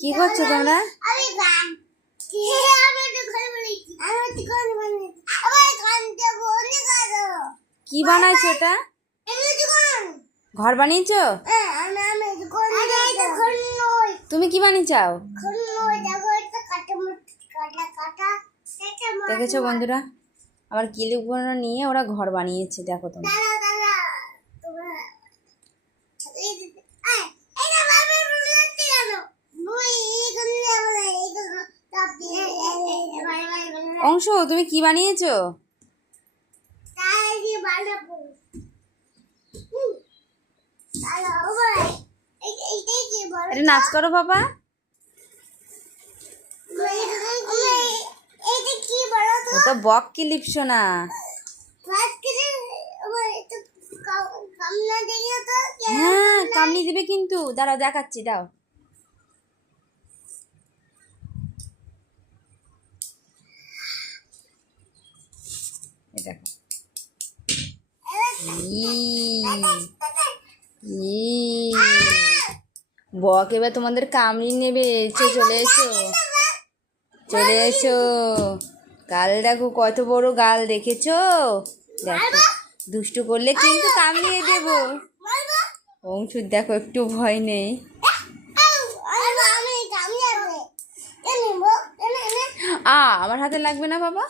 কি করছো তোমরা? কি বানাইছো এটা? ঘর বানিয়েছো? তুমি কি বানিয়েছাও? দেখেছো বন্ধুরা, আবার কিলিপ বানানো নিয়ে ওরা ঘর বানিয়েছে। দেখো তোমরা, অংশ তুমি কি বানিয়েছো? এটা নাচ করো বাবা। ও তো বক ক্লিপ শোনা। হ্যাঁ, কামড়ি দিবে কিন্তু। দাঁড়াও, দেখাচ্ছি, দাও। দেখো, বক এবার তোমাদের কামড়ি নেবে। চলে এসো, চলে এসো। গাল দেখো, কত বড় গাল, দেখেছো? দেখো, দুষ্টু করলে কিন্তু কামড়িয়ে দেবো। অংশুর দেখো, একটু ভয় নেই। আমার হাতে লাগবে না বাবা।